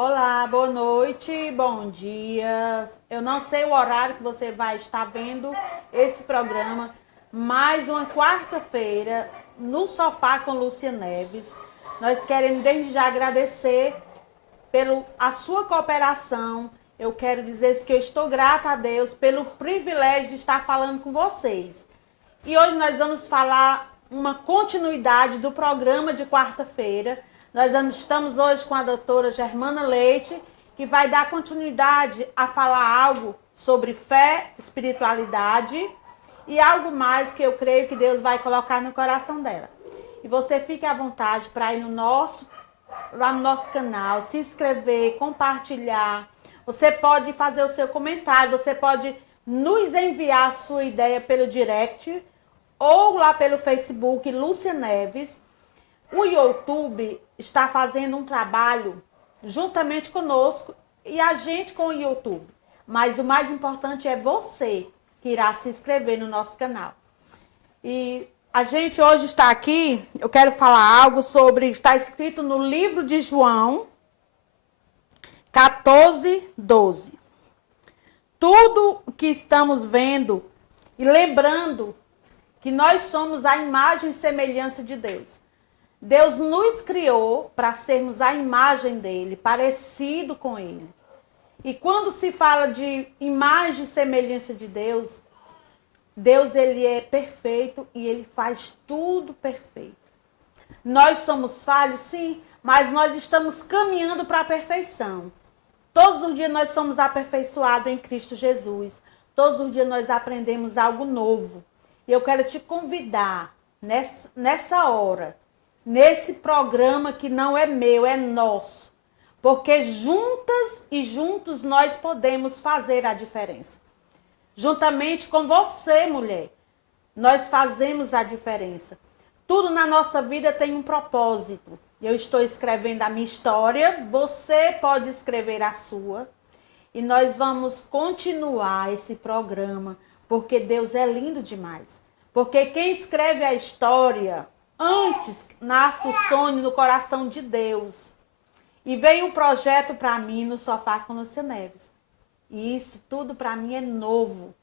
Olá, boa noite, bom dia. Eu não sei o horário que você vai estar vendo esse programa, mais uma quarta-feira no Sofá com Lúcia Neves. Nós queremos desde já agradecer pela a sua cooperação. Eu quero dizer que eu estou grata a Deus pelo privilégio de estar falando com vocês. E hoje nós vamos falar uma continuidade do programa de quarta-feira. Nós estamos hoje com a doutora Germana Leite, que vai dar continuidade a falar algo sobre fé, espiritualidade e algo mais que eu creio que Deus vai colocar no coração dela. E você fique à vontade para ir lá no nosso canal, se inscrever, compartilhar. Você pode fazer o seu comentário, você pode nos enviar a sua ideia pelo direct ou lá pelo Facebook Lúcia Neves. O YouTube está fazendo um trabalho juntamente conosco e a gente com o YouTube. Mas o mais importante é você que irá se inscrever no nosso canal. E a gente hoje está aqui, eu quero falar algo sobre, está escrito no livro de João 14:12. Tudo o que estamos vendo e lembrando que nós somos a imagem e semelhança de Deus. Deus nos criou para sermos a imagem dele, parecido com ele. E quando se fala de imagem e semelhança de Deus, Deus ele é perfeito e ele faz tudo perfeito. Nós somos falhos, sim, mas nós estamos caminhando para a perfeição. Todos os dias nós somos aperfeiçoados em Cristo Jesus. Todos os dias nós aprendemos algo novo. E eu quero te convidar nessa hora, nesse programa que não é meu, é nosso. Porque juntas e juntos nós podemos fazer a diferença. Juntamente com você, mulher, nós fazemos a diferença. Tudo na nossa vida tem um propósito. Eu estou escrevendo a minha história, você pode escrever a sua. E nós vamos continuar esse programa, porque Deus é lindo demais. Porque quem escreve a história, antes nasce o sonho no coração de Deus. E veio um projeto para mim no Sofá com Lúcia Neves. E isso tudo para mim é novo.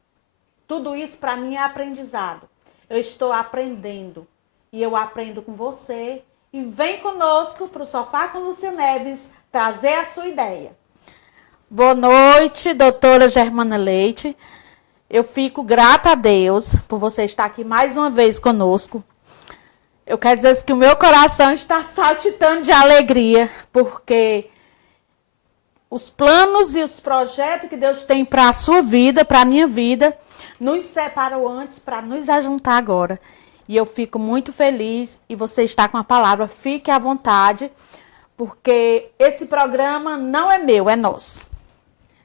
Tudo isso para mim é aprendizado. Eu estou aprendendo. E eu aprendo com você. E vem conosco para o Sofá com Lúcia Neves trazer a sua ideia. Boa noite, doutora Germana Leite. Eu fico grata a Deus por você estar aqui mais uma vez conosco. Eu quero dizer que o meu coração está saltitando de alegria, porque os planos e os projetos que Deus tem para a sua vida, para a minha vida, nos separou antes para nos ajuntar agora. E eu fico muito feliz e você está com a palavra. Fique à vontade, porque esse programa não é meu, é nosso.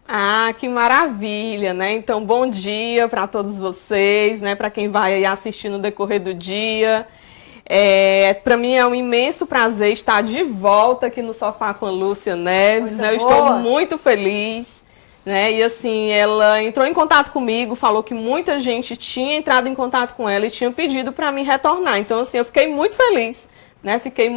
Ah, que maravilha, né? Então, bom dia para todos vocês, né? Para quem vai assistir no decorrer do dia. Para mim é um imenso prazer estar de volta aqui no Sofá com a Lúcia Neves, né? Eu estou muito feliz, né? E assim, ela entrou em contato comigo, falou que muita gente tinha entrado em contato com ela e tinha pedido para mim retornar. Então, assim, eu fiquei muito feliz, né? Fiquei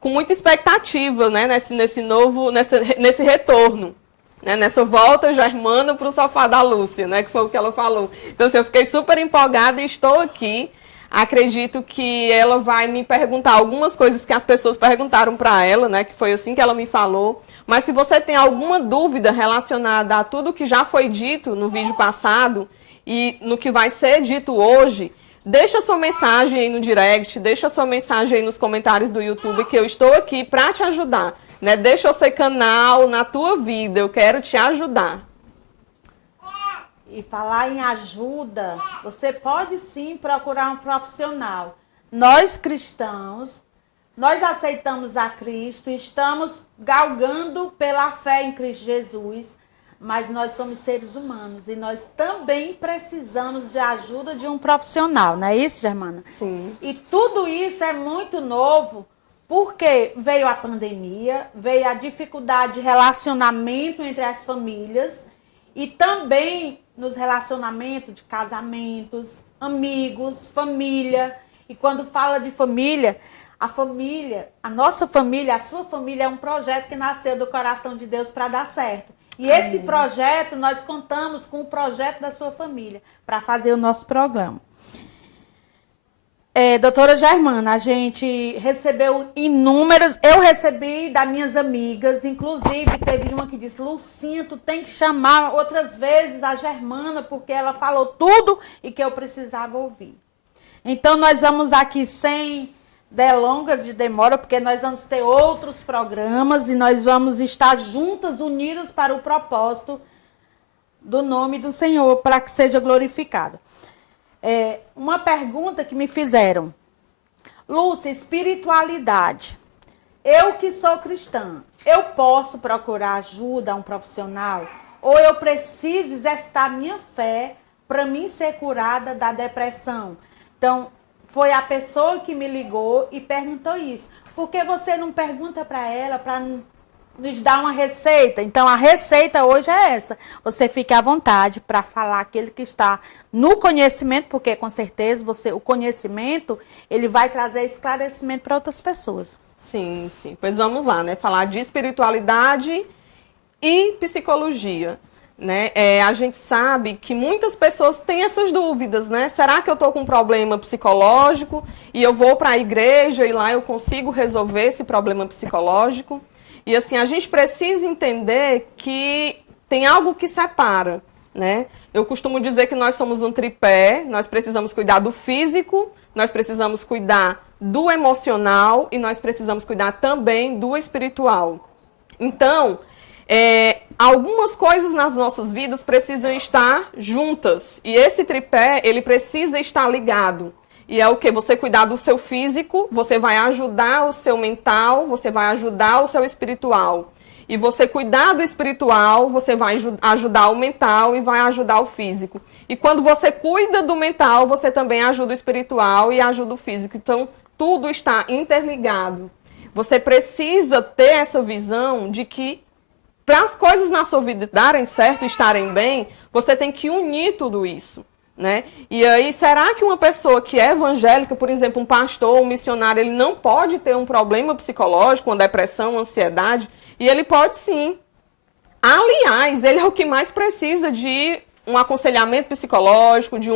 com muita expectativa, né? Nesse retorno. Né, nessa volta germana para o Sofá da Lúcia, né, que foi o que ela falou. Então, assim, eu fiquei super empolgada e estou aqui. Acredito que ela vai me perguntar algumas coisas que as pessoas perguntaram para ela, né, que foi assim que ela me falou. Mas se você tem alguma dúvida relacionada a tudo que já foi dito no vídeo passado e no que vai ser dito hoje, deixa sua mensagem aí no direct, deixa sua mensagem aí nos comentários do YouTube, que eu estou aqui para te ajudar. Né? Deixa eu ser canal na tua vida, eu quero te ajudar. E falar em ajuda, você pode sim procurar um profissional. Nós cristãos, nós aceitamos a Cristo, estamos galgando pela fé em Cristo Jesus, mas nós somos seres humanos e nós também precisamos de ajuda de um profissional, não é isso, Germana? Sim. E tudo isso é muito novo, porque veio a pandemia, veio a dificuldade de relacionamento entre as famílias e também nos relacionamentos de casamentos, amigos, família. E quando fala de família, A família, a nossa família, a sua família é um projeto que nasceu do coração de Deus para dar certo. E esse projeto, nós contamos com o projeto da sua família para fazer o nosso programa. Doutora Germana, a gente recebeu inúmeras, eu recebi das minhas amigas, inclusive teve uma que disse, Lucinha, tu tem que chamar outras vezes a Germana, porque ela falou tudo e que eu precisava ouvir. Então, nós vamos aqui sem delongas de demora, porque nós vamos ter outros programas e nós vamos estar juntas, unidas para o propósito do nome do Senhor, para que seja glorificado. Uma pergunta que me fizeram. Lúcia, espiritualidade. Eu que sou cristã, eu posso procurar ajuda a um profissional? Ou eu preciso exercitar minha fé para mim ser curada da depressão? Então, foi a pessoa que me ligou e perguntou isso. Por que você não pergunta para ela para nos dar uma receita? Então, a receita hoje é essa. Você fique à vontade para falar aquele que está no conhecimento, porque com certeza o conhecimento, ele vai trazer esclarecimento para outras pessoas. Sim, sim. Pois vamos lá, né? Falar de espiritualidade e psicologia. Né? A gente sabe que muitas pessoas têm essas dúvidas, né? Será que eu estou com um problema psicológico e eu vou para a igreja e lá eu consigo resolver esse problema psicológico? E assim, a gente precisa entender que tem algo que separa, né? Eu costumo dizer que nós somos um tripé, nós precisamos cuidar do físico, nós precisamos cuidar do emocional e nós precisamos cuidar também do espiritual. Então, algumas coisas nas nossas vidas precisam estar juntas. E esse tripé, ele precisa estar ligado. E é o que? Você cuidar do seu físico, você vai ajudar o seu mental, você vai ajudar o seu espiritual. E você cuidar do espiritual, você vai ajudar o mental e vai ajudar o físico. E quando você cuida do mental, você também ajuda o espiritual e ajuda o físico. Então, tudo está interligado. Você precisa ter essa visão de que para as coisas na sua vida darem certo, estarem bem, você tem que unir tudo isso, né? E aí, será que uma pessoa que é evangélica, por exemplo, um pastor, um missionário, ele não pode ter um problema psicológico, uma depressão, uma ansiedade? E ele pode sim. Aliás, ele é o que mais precisa de um aconselhamento psicológico, de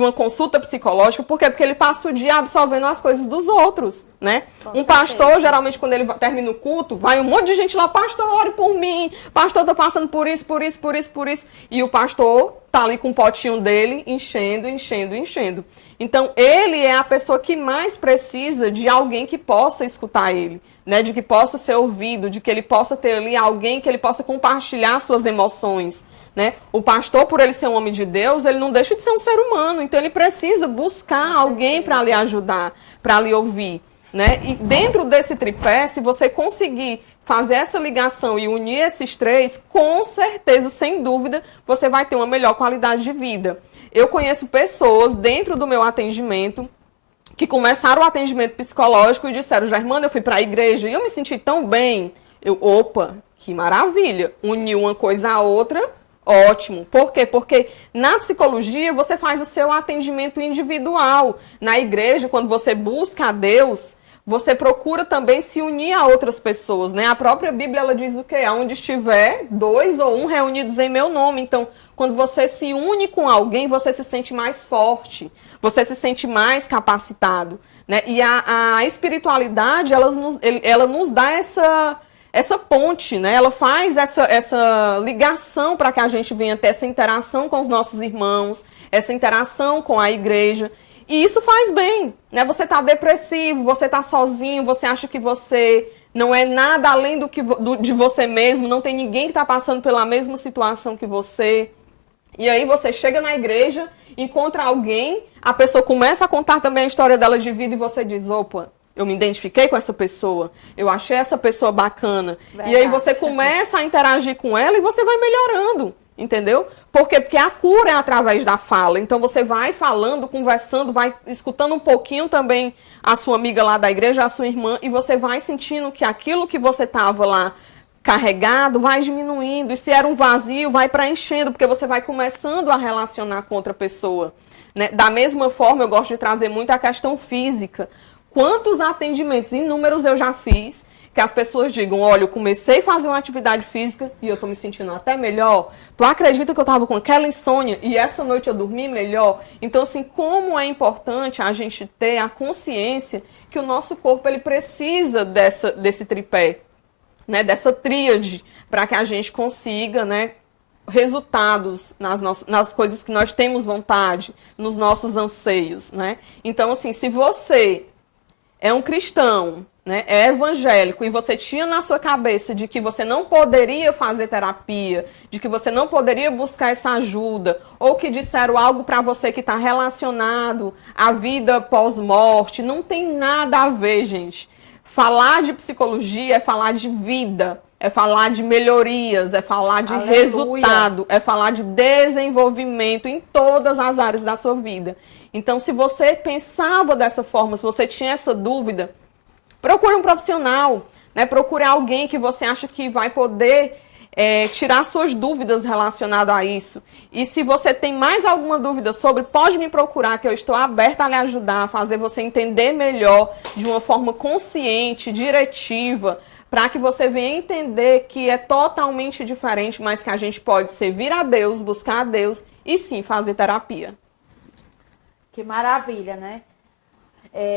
uma consulta psicológica. Por quê? Porque ele passa o dia absorvendo as coisas dos outros, né? Um pastor, geralmente, quando ele termina o culto, vai um monte de gente lá, pastor, ore por mim, pastor, tô passando por isso, por isso, por isso, por isso. E o pastor tá ali com o potinho dele, enchendo, enchendo, enchendo. Então, ele é a pessoa que mais precisa de alguém que possa escutar ele, né? De que possa ser ouvido, de que ele possa ter ali alguém que ele possa compartilhar suas emoções, né? O pastor, por ele ser um homem de Deus, ele não deixa de ser um ser humano, então ele precisa buscar alguém para lhe ajudar, para lhe ouvir, né? E dentro desse tripé, se você conseguir fazer essa ligação e unir esses três, com certeza, sem dúvida, você vai ter uma melhor qualidade de vida. Eu conheço pessoas dentro do meu atendimento que começaram o atendimento psicológico e disseram, Germana, eu fui para a igreja e eu me senti tão bem. Opa, que maravilha, uniu uma coisa a outra, ótimo. Por quê? Porque na psicologia você faz o seu atendimento individual. Na igreja, quando você busca a Deus, você procura também se unir a outras pessoas, né? A própria Bíblia, ela diz o quê? Aonde estiver 2 ou 1 reunidos em meu nome. Então, quando você se une com alguém, você se sente mais forte, você se sente mais capacitado, né? E a espiritualidade, ela nos dá essa ponte, né? Ela faz essa ligação para que a gente venha ter essa interação com os nossos irmãos, essa interação com a igreja. E isso faz bem, né? Você está depressivo, você está sozinho, você acha que você não é nada além de você mesmo, não tem ninguém que está passando pela mesma situação que você. E aí você chega na igreja, encontra alguém, a pessoa começa a contar também a história dela de vida e você diz, opa, eu me identifiquei com essa pessoa, eu achei essa pessoa bacana. Verdade. E aí você começa a interagir com ela e você vai melhorando, entendeu? Por quê? Porque a cura é através da fala. Então você vai falando, conversando, vai escutando um pouquinho também a sua amiga lá da igreja, a sua irmã, e você vai sentindo que aquilo que você estava lá carregado vai diminuindo. E se era um vazio, vai preenchendo, porque você vai começando a relacionar com outra pessoa, né? Da mesma forma, eu gosto de trazer muito a questão física. Quantos atendimentos inúmeros eu já fiz, que as pessoas digam, olha, eu comecei a fazer uma atividade física e eu tô me sentindo até melhor. Tu acredita que eu tava com aquela insônia e essa noite eu dormi melhor? Então, assim, como é importante a gente ter a consciência que o nosso corpo, ele precisa desse tripé, né, dessa tríade, para que a gente consiga, né, resultados nas coisas que nós temos vontade, nos nossos anseios, né? Então, assim, se você é um cristão, né, é evangélico, e você tinha na sua cabeça de que você não poderia fazer terapia, de que você não poderia buscar essa ajuda, ou que disseram algo para você que está relacionado à vida pós-morte, não tem nada a ver, gente. Falar de psicologia é falar de vida, é falar de melhorias, é falar de Aleluia. resultado, é falar de desenvolvimento em todas as áreas da sua vida. Então, se você pensava dessa forma, se você tinha essa dúvida, procure um profissional, né? Procure alguém que você acha que vai poder tirar suas dúvidas relacionadas a isso. E se você tem mais alguma dúvida sobre, pode me procurar, que eu estou aberta a lhe ajudar, a fazer você entender melhor, de uma forma consciente, diretiva, para que você venha entender que é totalmente diferente, mas que a gente pode servir a Deus, buscar a Deus e sim fazer terapia. Que maravilha, né?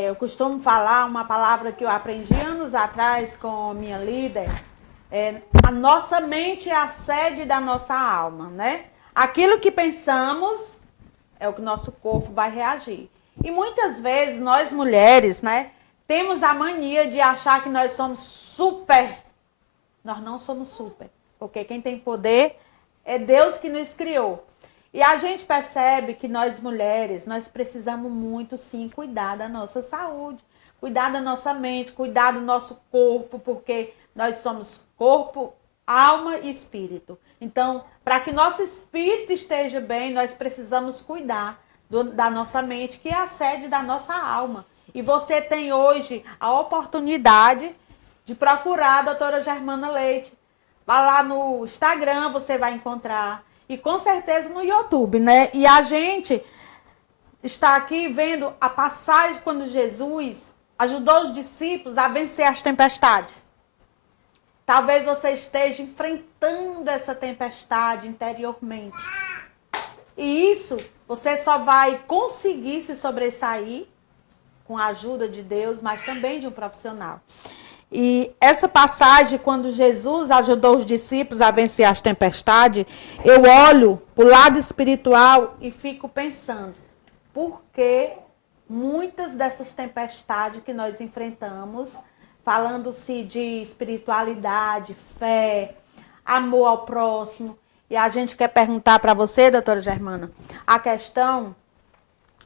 Eu costumo falar uma palavra que eu aprendi anos atrás com minha líder. A nossa mente é a sede da nossa alma, né? Aquilo que pensamos é o que nosso corpo vai reagir. E muitas vezes nós mulheres, né, temos a mania de achar que nós somos super. Nós não somos super, porque quem tem poder é Deus que nos criou. E a gente percebe que nós mulheres, nós precisamos muito, sim, cuidar da nossa saúde, cuidar da nossa mente, cuidar do nosso corpo, porque nós somos corpo, alma e espírito. Então, para que nosso espírito esteja bem, nós precisamos cuidar da nossa mente, que é a sede da nossa alma. E você tem hoje a oportunidade de procurar a doutora Germana Leite. Vá lá no Instagram, você vai encontrar. E com certeza no YouTube, né? E a gente está aqui vendo a passagem quando Jesus ajudou os discípulos a vencer as tempestades. Talvez você esteja enfrentando essa tempestade interiormente. E isso você só vai conseguir se sobressair com a ajuda de Deus, mas também de um profissional. E essa passagem, quando Jesus ajudou os discípulos a vencer as tempestades, eu olho para o lado espiritual e fico pensando, por que muitas dessas tempestades que nós enfrentamos, falando-se de espiritualidade, fé, amor ao próximo, e a gente quer perguntar para você, doutora Germana, a questão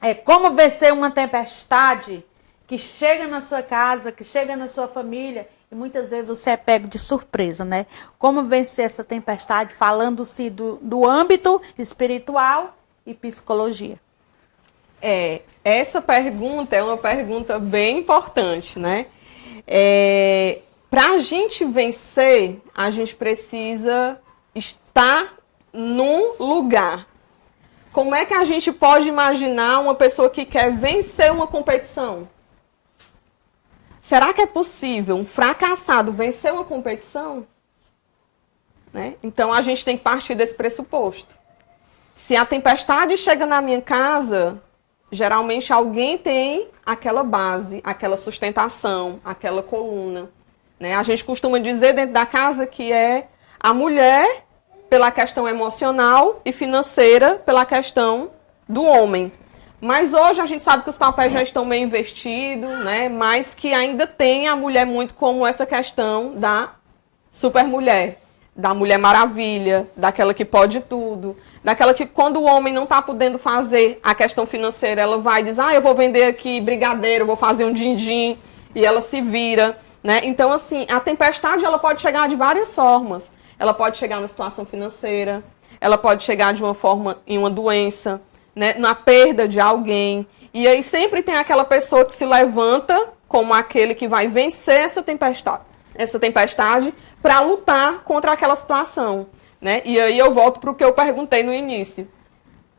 é como vencer uma tempestade que chega na sua casa, que chega na sua família, e muitas vezes você é pego de surpresa, né? Como vencer essa tempestade, falando-se do âmbito espiritual e psicologia. Essa pergunta é uma pergunta bem importante, né? Para a gente vencer, a gente precisa estar num lugar. Como é que a gente pode imaginar uma pessoa que quer vencer uma competição? Será que é possível um fracassado vencer uma competição? Né? Então, a gente tem que partir desse pressuposto. Se a tempestade chega na minha casa, geralmente alguém tem aquela base, aquela sustentação, aquela coluna. Né? A gente costuma dizer dentro da casa que é a mulher pela questão emocional e financeira pela questão do homem. Mas hoje a gente sabe que os papéis já estão bem investidos, né? Mas que ainda tem a mulher muito como essa questão da supermulher, da Mulher Maravilha, daquela que pode tudo, daquela que quando o homem não está podendo fazer a questão financeira, ela vai e diz, eu vou vender aqui brigadeiro, vou fazer um din-din, e ela se vira, né? Então, assim, a tempestade ela pode chegar de várias formas. Ela pode chegar na situação financeira, ela pode chegar de uma forma em uma doença, né, na perda de alguém. E aí sempre tem aquela pessoa que se levanta como aquele que vai vencer essa tempestade para lutar contra aquela situação. Né? E aí eu volto para o que eu perguntei no início.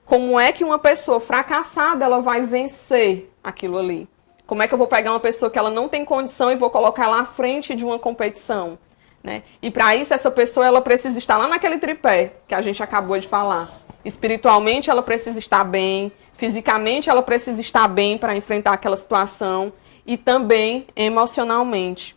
Como é que uma pessoa fracassada ela vai vencer aquilo ali? Como é que eu vou pegar uma pessoa que ela não tem condição e vou colocar ela à frente de uma competição? Né? E para isso, essa pessoa ela precisa estar lá naquele tripé que a gente acabou de falar. Espiritualmente, ela precisa estar bem. Fisicamente, ela precisa estar bem para enfrentar aquela situação. E também emocionalmente.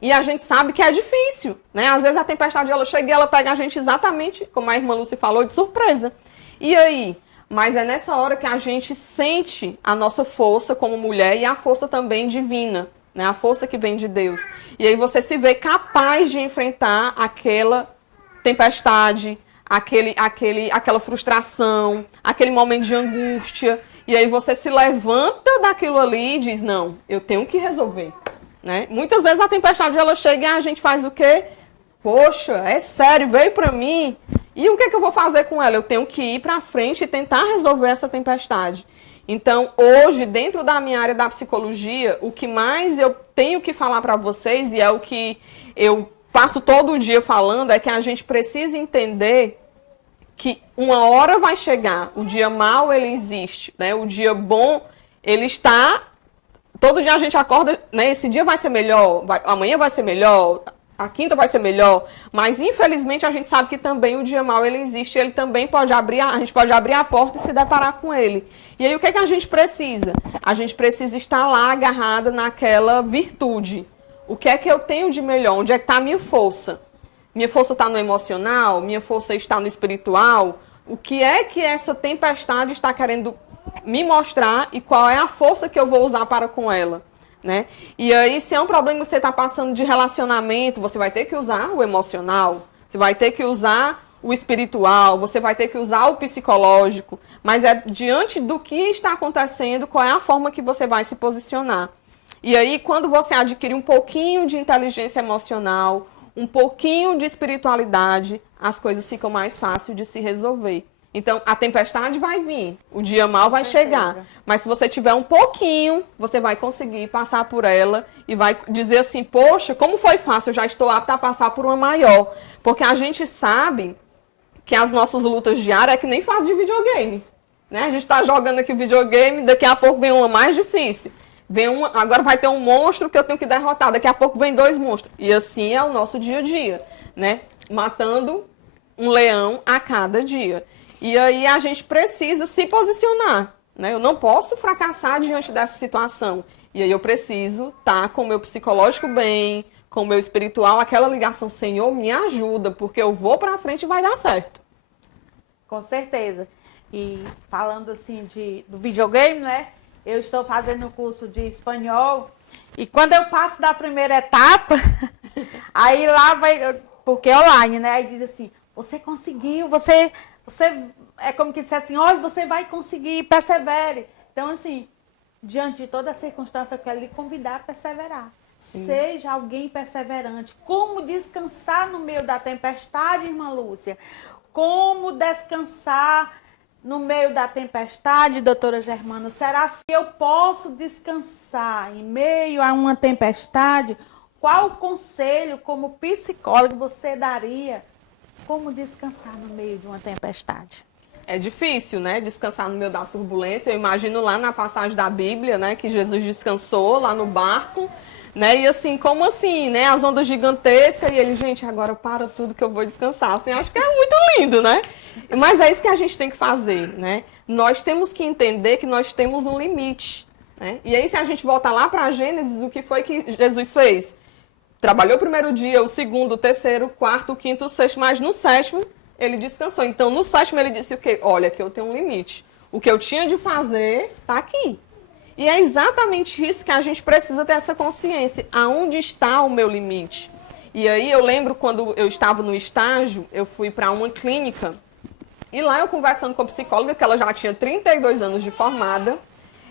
E a gente sabe que é difícil, né? Às vezes a tempestade ela chega e ela pega a gente exatamente, como a irmã Lúcia falou, de surpresa. E aí? Mas é nessa hora que a gente sente a nossa força como mulher e a força também divina, né? A força que vem de Deus. E aí você se vê capaz de enfrentar aquela tempestade, aquela frustração, aquele momento de angústia. E aí você se levanta daquilo ali e diz, não, eu tenho que resolver. Né? Muitas vezes a tempestade ela chega e a gente faz o quê? Poxa, é sério, veio para mim. E o que é que eu vou fazer com ela? Eu tenho que ir para frente e tentar resolver essa tempestade. Então, hoje, dentro da minha área da psicologia, o que mais eu tenho que falar para vocês, e é o que eu passo todo dia falando, é que a gente precisa entender que uma hora vai chegar, o dia mau ele existe, né? O dia bom ele está... Todo dia a gente acorda, né? Esse dia vai ser melhor, amanhã vai ser melhor, a quinta vai ser melhor, mas infelizmente a gente sabe que também o dia mau ele existe, ele também pode abrir, a gente pode abrir a porta e se deparar com ele. E aí o que é que a gente precisa? A gente precisa estar lá agarrada naquela virtude. O que é que eu tenho de melhor? Onde é que está a minha força? Minha força está no emocional? Minha força está no espiritual? O que é que essa tempestade está querendo me mostrar e qual é a força que eu vou usar para com ela, né? E aí, se é um problema que você está passando de relacionamento, você vai ter que usar o emocional, você vai ter que usar o espiritual, você vai ter que usar o psicológico, mas é diante do que está acontecendo, qual é a forma que você vai se posicionar. E aí, quando você adquire um pouquinho de inteligência emocional, um pouquinho de espiritualidade, as coisas ficam mais fáceis de se resolver. Então, a tempestade vai vir, o dia mau vai chegar. Mas se você tiver um pouquinho, você vai conseguir passar por ela e vai dizer assim, poxa, como foi fácil, eu já estou apta a passar por uma maior. Porque a gente sabe que as nossas lutas diárias é que nem fase de videogame. Né? A gente está jogando aqui o videogame, daqui a pouco vem uma mais difícil. Agora vai ter um monstro que eu tenho que derrotar, daqui a pouco vem 2 monstros. E assim é o nosso dia a dia, né? Matando um leão a cada dia. E aí a gente precisa se posicionar, né? Eu não posso fracassar diante dessa situação. E aí eu preciso estar com o meu psicológico bem, com o meu espiritual, aquela ligação, Senhor, me ajuda, porque eu vou pra frente e vai dar certo. Com certeza. E falando assim do videogame, né? Eu estou fazendo um curso de espanhol e quando eu passo da primeira etapa, aí lá vai, porque é online, né? Aí diz assim, você conseguiu, você é como que disse assim, olha, você vai conseguir, persevere. Então, assim, diante de toda a circunstância, eu quero lhe convidar a perseverar. Sim. Seja alguém perseverante. Como descansar no meio da tempestade, irmã Lúcia? Como descansar no meio da tempestade, doutora Germana? Será que eu posso descansar em meio a uma tempestade? Qual conselho, como psicólogo, você daria? Como descansar no meio de uma tempestade? É difícil, né? Descansar no meio da turbulência. Eu imagino lá na passagem da Bíblia, né? Que Jesus descansou lá no barco, né? E assim, como assim, né? As ondas gigantescas e ele, gente, agora para tudo que eu vou descansar. Assim, acho que é muito lindo, né? Mas é isso que a gente tem que fazer, né? Nós temos que entender que nós temos um limite, né? E aí, se a gente voltar lá para Gênesis, o que foi que Jesus fez? Trabalhou o primeiro dia, o segundo, o terceiro, o quarto, o quinto, o sexto, mas no sétimo ele descansou. Então, no sétimo ele disse o quê? Olha, que eu tenho um limite. O que eu tinha de fazer está aqui. E é exatamente isso que a gente precisa ter essa consciência. Aonde está o meu limite? E aí eu lembro quando eu estava no estágio, eu fui para uma clínica e lá eu conversando com a psicóloga, que ela já tinha 32 anos de formada,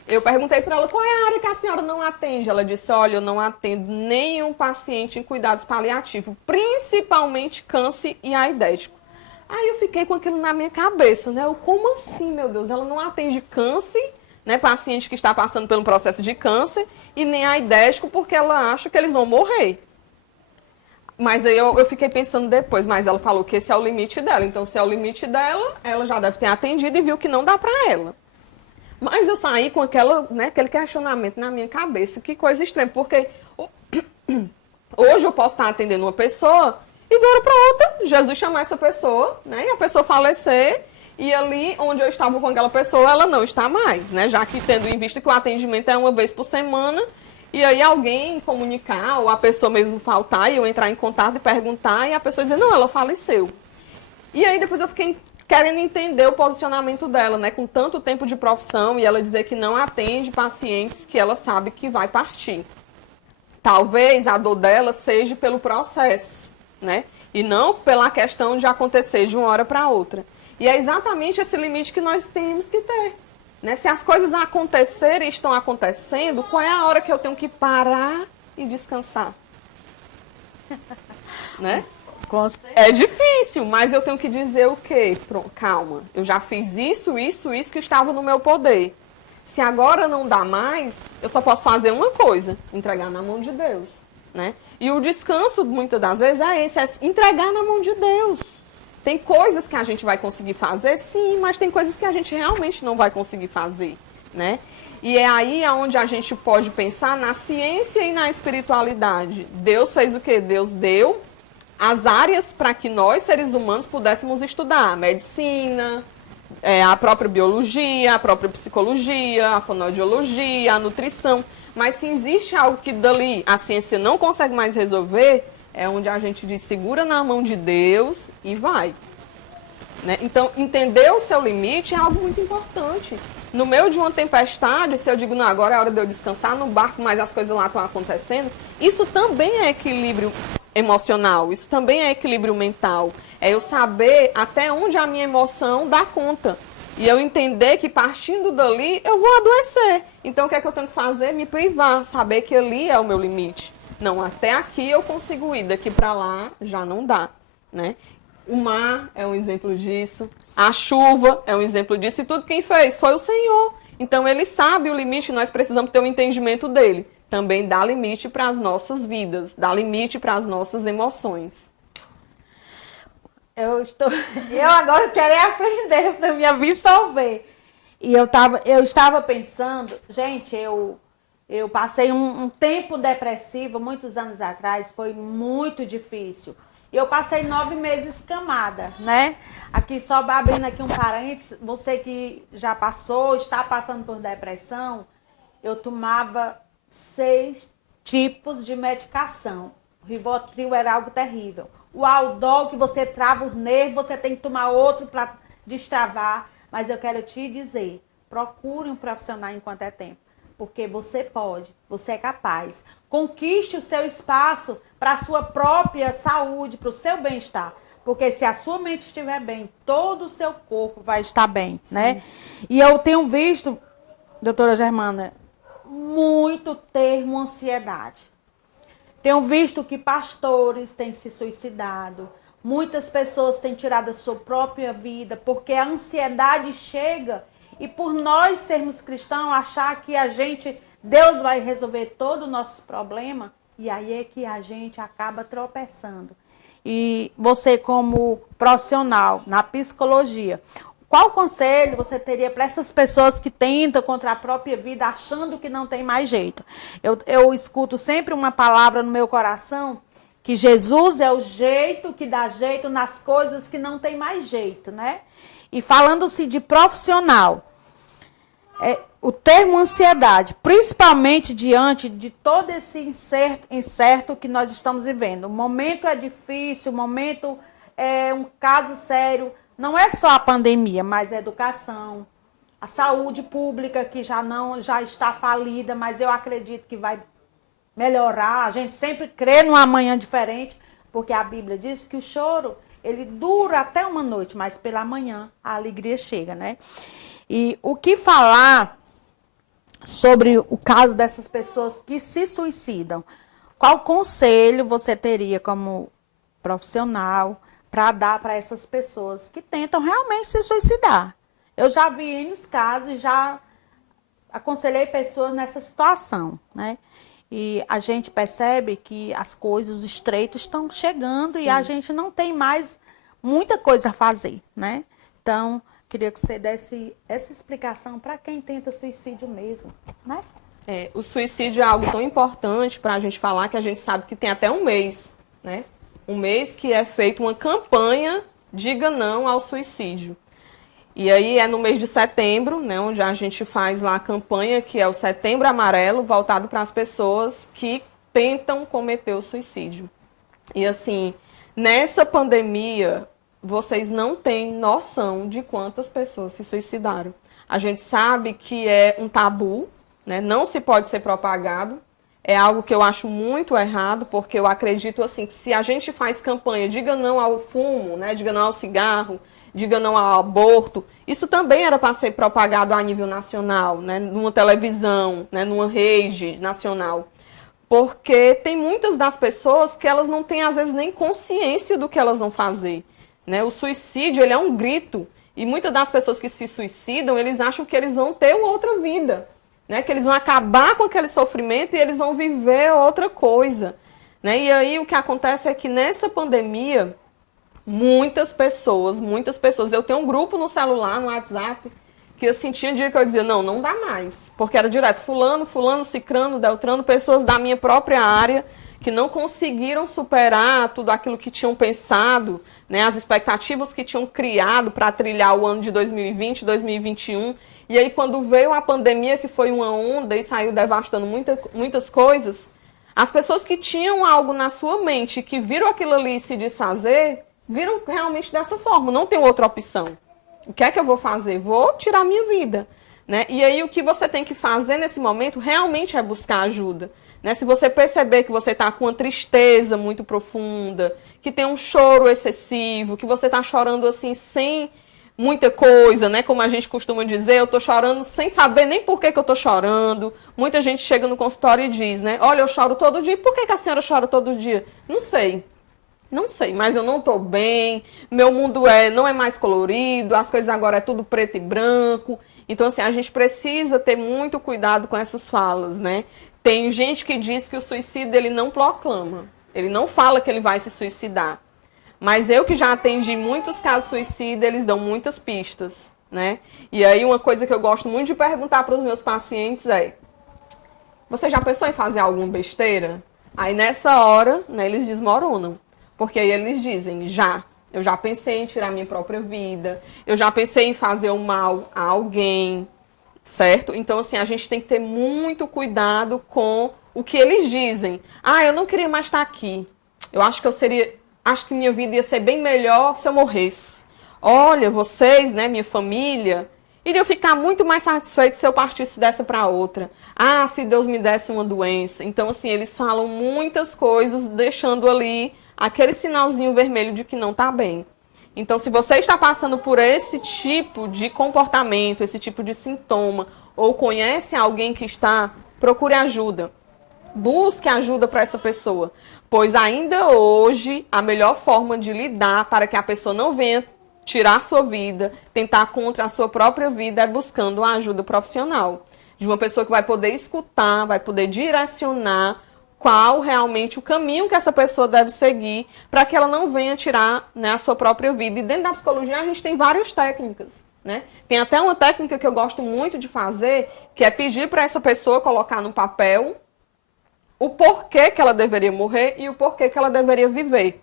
eu perguntei para ela, qual é a área que a senhora não atende? Ela disse, olha, eu não atendo nenhum paciente em cuidados paliativos, principalmente câncer e aidético. Aí eu fiquei com aquilo na minha cabeça, né? Como assim, meu Deus? Ela não atende câncer, né? Paciente que está passando pelo processo de câncer, e nem aidético, porque ela acha que eles vão morrer. Mas aí eu fiquei pensando depois, mas ela falou que esse é o limite dela. Então, se é o limite dela, ela já deve ter atendido e viu que não dá para ela. Mas eu saí com aquele questionamento na minha cabeça. Que coisa estranha, porque hoje eu posso estar atendendo uma pessoa e de hora para outra, Jesus chamar essa pessoa, né? E a pessoa falecer. E ali onde eu estava com aquela pessoa, ela não está mais, né? Já que tendo em vista que o atendimento é uma vez por semana, e aí alguém comunicar, ou a pessoa mesmo faltar, e eu entrar em contato e perguntar, e a pessoa dizer, não, ela faleceu. E aí depois eu fiquei querendo entender o posicionamento dela, né? Com tanto tempo de profissão, e ela dizer que não atende pacientes que ela sabe que vai partir. Talvez a dor dela seja pelo processo, né? E não pela questão de acontecer de uma hora para outra. E é exatamente esse limite que nós temos que ter. Né? Se as coisas acontecerem e estão acontecendo, qual é a hora que eu tenho que parar e descansar? Né? É difícil, mas eu tenho que dizer o quê? Pronto, calma, eu já fiz isso que estava no meu poder. Se agora não dá mais, eu só posso fazer uma coisa, entregar na mão de Deus. Né? E o descanso, muitas das vezes, é esse, é entregar na mão de Deus. Tem coisas que a gente vai conseguir fazer, sim, mas tem coisas que a gente realmente não vai conseguir fazer, né? E é aí onde a gente pode pensar na ciência e na espiritualidade. Deus fez o quê? Deus deu as áreas para que nós, seres humanos, pudéssemos estudar. A medicina, a própria biologia, a própria psicologia, a fonoaudiologia, a nutrição. Mas se existe algo que dali a ciência não consegue mais resolver, é onde a gente diz, segura na mão de Deus e vai. Né? Então, entender o seu limite é algo muito importante. No meio de uma tempestade, se eu digo, não, agora é hora de eu descansar no barco, mas as coisas lá estão acontecendo, isso também é equilíbrio emocional, isso também é equilíbrio mental. É eu saber até onde a minha emoção dá conta. E eu entender que partindo dali, eu vou adoecer. Então, o que é que eu tenho que fazer? Me privar, saber que ali é o meu limite. Não, até aqui eu consigo ir, daqui para lá já não dá, né? O mar é um exemplo disso, a chuva é um exemplo disso, e tudo quem fez foi o Senhor. Então ele sabe o limite, nós precisamos ter um entendimento dele. Também dá limite para as nossas vidas, dá limite para as nossas emoções. Eu agora quero aprender para me absolver. E eu estava pensando, gente, eu passei um tempo depressivo, muitos anos atrás, foi muito difícil. Eu passei 9 meses camada, né? Aqui, só abrindo aqui um parênteses, você que já passou, está passando por depressão, eu tomava 6 tipos de medicação. O Rivotril era algo terrível. O Aldol, que você trava os nervos, você tem que tomar outro para destravar. Mas eu quero te dizer, procure um profissional enquanto é tempo. Porque você pode, você é capaz. Conquiste o seu espaço para a sua própria saúde, para o seu bem-estar. Porque se a sua mente estiver bem, todo o seu corpo vai estar bem, né? E eu tenho visto, doutora Germana, muito termo ansiedade. Tenho visto que pastores têm se suicidado. Muitas pessoas têm tirado a sua própria vida porque a ansiedade chega e por nós sermos cristãos, achar que Deus vai resolver todo o nosso problema, e aí é que a gente acaba tropeçando. E você, como profissional na psicologia, qual conselho você teria para essas pessoas que tentam contra a própria vida, achando que não tem mais jeito? Eu escuto sempre uma palavra no meu coração, que Jesus é o jeito que dá jeito nas coisas que não tem mais jeito, né? E falando-se de profissional, o termo ansiedade, principalmente diante de todo esse incerto que nós estamos vivendo. O momento é difícil, o momento é um caso sério. Não é só a pandemia, mas a educação, a saúde pública que já está falida, mas eu acredito que vai melhorar. A gente sempre crê num amanhã diferente, porque a Bíblia diz que o choro, ele dura até uma noite, mas pela manhã a alegria chega, né? E o que falar sobre o caso dessas pessoas que se suicidam? Qual conselho você teria como profissional para dar para essas pessoas que tentam realmente se suicidar? Eu já vi N casos e já aconselhei pessoas nessa situação, né? E a gente percebe que as coisas, os estreitos estão chegando. Sim. E a gente não tem mais muita coisa a fazer, né? Então, queria que você desse essa explicação para quem tenta suicídio mesmo, né? O suicídio é algo tão importante para a gente falar que a gente sabe que tem até um mês, né? Um mês que é feita uma campanha Diga Não ao Suicídio. E aí é no mês de setembro, né, onde a gente faz lá a campanha, que é o Setembro Amarelo, voltado para as pessoas que tentam cometer o suicídio. E assim, nessa pandemia, vocês não têm noção de quantas pessoas se suicidaram. A gente sabe que é um tabu, né, não se pode ser propagado. É algo que eu acho muito errado, porque eu acredito assim que se a gente faz campanha Diga Não ao fumo, né, Diga Não ao cigarro, Diga Não ao aborto, isso também era para ser propagado a nível nacional, né, numa televisão, né, numa rede nacional. Porque tem muitas das pessoas que elas não têm, às vezes, nem consciência do que elas vão fazer, né? O suicídio, ele é um grito. E muitas das pessoas que se suicidam, eles acham que eles vão ter uma outra vida, né? Que eles vão acabar com aquele sofrimento e eles vão viver outra coisa, né? E aí o que acontece é que nessa pandemia, muitas pessoas, eu tenho um grupo no celular, no WhatsApp, que assim, tinha dia que eu dizia, não dá mais, porque era direto fulano, cicrano, deltrano, pessoas da minha própria área, que não conseguiram superar tudo aquilo que tinham pensado, né, as expectativas que tinham criado para trilhar o ano de 2020, 2021, e aí quando veio a pandemia, que foi uma onda e saiu devastando muitas coisas, as pessoas que tinham algo na sua mente, que viram aquilo ali se desfazer, viram realmente dessa forma, não tem outra opção. O que é que eu vou fazer? Vou tirar minha vida, né? E aí o que você tem que fazer nesse momento realmente é buscar ajuda, né? Se você perceber que você está com uma tristeza muito profunda, que tem um choro excessivo, que você está chorando assim sem muita coisa, né? Como a gente costuma dizer, eu estou chorando sem saber nem por que eu estou chorando. Muita gente chega no consultório e diz, né? Olha, eu choro todo dia. Por que a senhora chora todo dia? Não sei. Não sei, mas eu não estou bem, meu mundo não é mais colorido, as coisas agora é tudo preto e branco. Então, assim, a gente precisa ter muito cuidado com essas falas, né? Tem gente que diz que o suicídio ele não proclama, ele não fala que ele vai se suicidar. Mas eu que já atendi muitos casos de suicídio, eles dão muitas pistas, né? E aí uma coisa que eu gosto muito de perguntar para os meus pacientes é: você já pensou em fazer alguma besteira? Aí nessa hora, né, eles desmoronam. Porque aí eles dizem, eu já pensei em tirar minha própria vida, eu já pensei em fazer o mal a alguém, certo? Então, assim, a gente tem que ter muito cuidado com o que eles dizem. Eu não queria mais estar aqui. Eu acho que minha vida ia ser bem melhor se eu morresse. Olha, vocês, né, minha família, iriam ficar muito mais satisfeitos se eu partisse dessa para outra. Se Deus me desse uma doença. Então, assim, eles falam muitas coisas, deixando ali aquele sinalzinho vermelho de que não está bem. Então, se você está passando por esse tipo de comportamento, esse tipo de sintoma, ou conhece alguém que está, procure ajuda. Busque ajuda para essa pessoa. Pois ainda hoje, a melhor forma de lidar para que a pessoa não venha tirar sua vida, tentar contra a sua própria vida, é buscando uma ajuda profissional. De uma pessoa que vai poder escutar, vai poder direcionar qual realmente o caminho que essa pessoa deve seguir para que ela não venha tirar, né, a sua própria vida. E dentro da psicologia a gente tem várias técnicas, né? Tem até uma técnica que eu gosto muito de fazer, que é pedir para essa pessoa colocar no papel o porquê que ela deveria morrer e o porquê que ela deveria viver.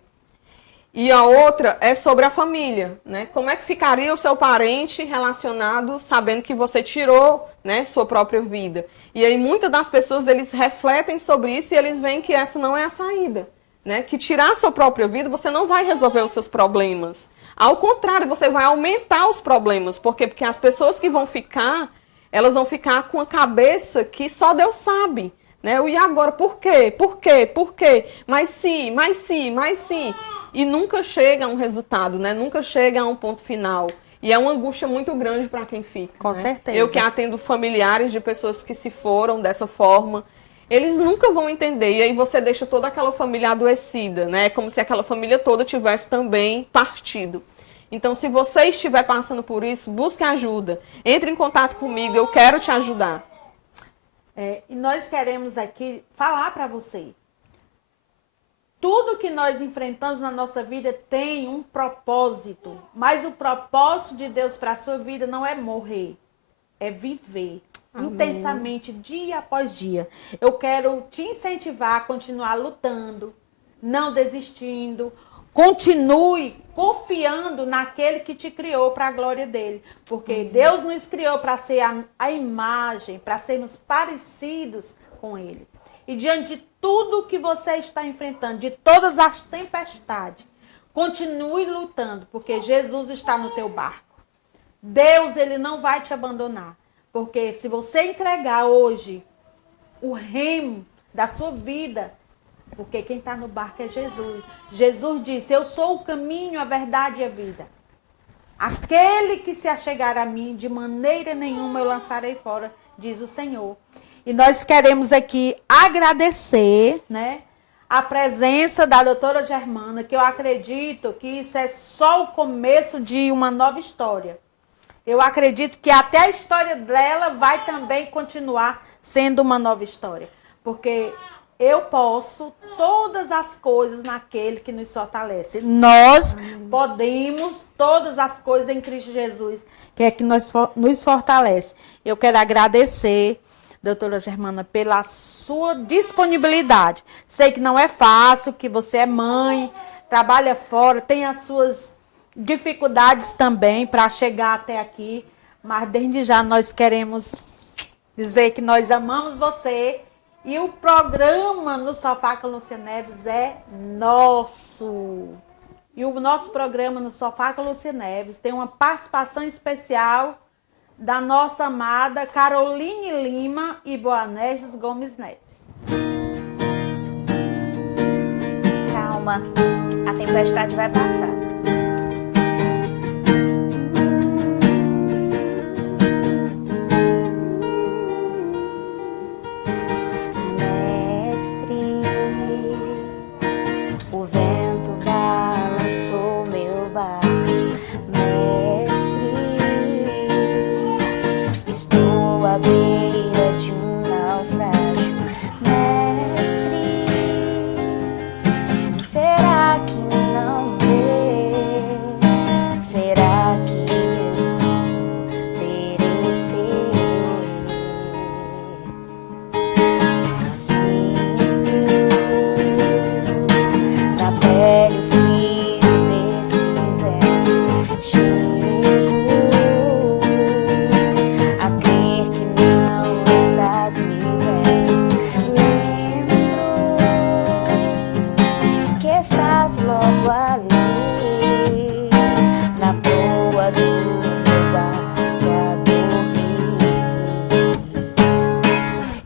E a outra é sobre a família, né? Como é que ficaria o seu parente relacionado sabendo que você tirou, né, sua própria vida? E aí muitas das pessoas, eles refletem sobre isso e eles veem que essa não é a saída, né? Que tirar a sua própria vida, você não vai resolver os seus problemas. Ao contrário, você vai aumentar os problemas. Por quê? Porque as pessoas que vão ficar, elas vão ficar com a cabeça que só Deus sabe, né? E agora, por quê? Por quê? Por quê? Mas se. E nunca chega a um resultado, né? Nunca chega a um ponto final. E é uma angústia muito grande para quem fica. Com certeza. Eu que atendo familiares de pessoas que se foram dessa forma, eles nunca vão entender. E aí você deixa toda aquela família adoecida, né? É como se aquela família toda tivesse também partido. Então, se você estiver passando por isso, busque ajuda. Entre em contato comigo, eu quero te ajudar. E nós queremos aqui falar para você. tudo que nós enfrentamos na nossa vida tem um propósito. Mas o propósito de Deus para a sua vida não é morrer, é viver. Amém. Intensamente, dia após dia. Eu quero te incentivar a continuar lutando, não desistindo. Continue confiando naquele que te criou para a glória dele. Porque Deus nos criou para ser a imagem, para sermos parecidos com ele. E diante de tudo que você está enfrentando, de todas as tempestades, continue lutando, porque Jesus está no teu barco. Deus, ele não vai te abandonar. Porque se você entregar hoje o remo da sua vida, porque quem está no barco é Jesus. Jesus disse, eu sou o caminho, a verdade e a vida. Aquele que se achegar a mim, de maneira nenhuma eu lançarei fora, diz o Senhor. E nós queremos aqui agradecer, né, a presença da doutora Germana, que eu acredito que isso é só o começo de uma nova história. Eu acredito que até a história dela vai também continuar sendo uma nova história. Porque eu posso todas as coisas naquele que nos fortalece. Nós podemos todas as coisas em Cristo Jesus, que é que nos fortalece. Eu quero agradecer, doutora Germana, pela sua disponibilidade. Sei que não é fácil, que você é mãe, trabalha fora, tem as suas dificuldades também para chegar até aqui, mas desde já nós queremos dizer que nós amamos você e o programa no Sofá com Lúcia Neves é nosso. E o nosso programa no Sofá com Lúcia Neves tem uma participação especial da nossa amada Caroline Lima e Boanerges Gomes Neves. Calma, a tempestade vai passar.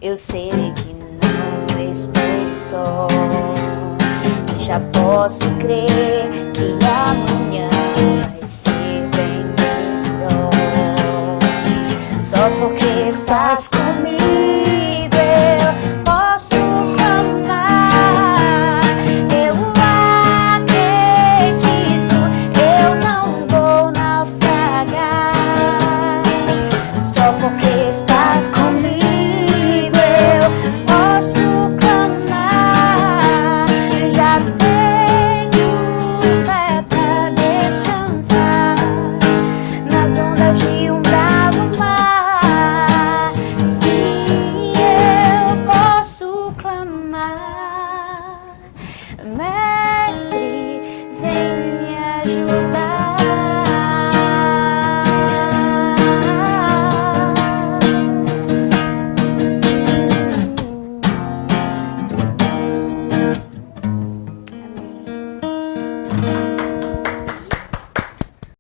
Eu sei que não estou só, e já posso crer que amanhã vai ser bem melhor. Só porque estás comigo eu posso clamar. Eu acredito, eu não vou naufragar. Só porque estás comigo Mestre, vem me ajudar.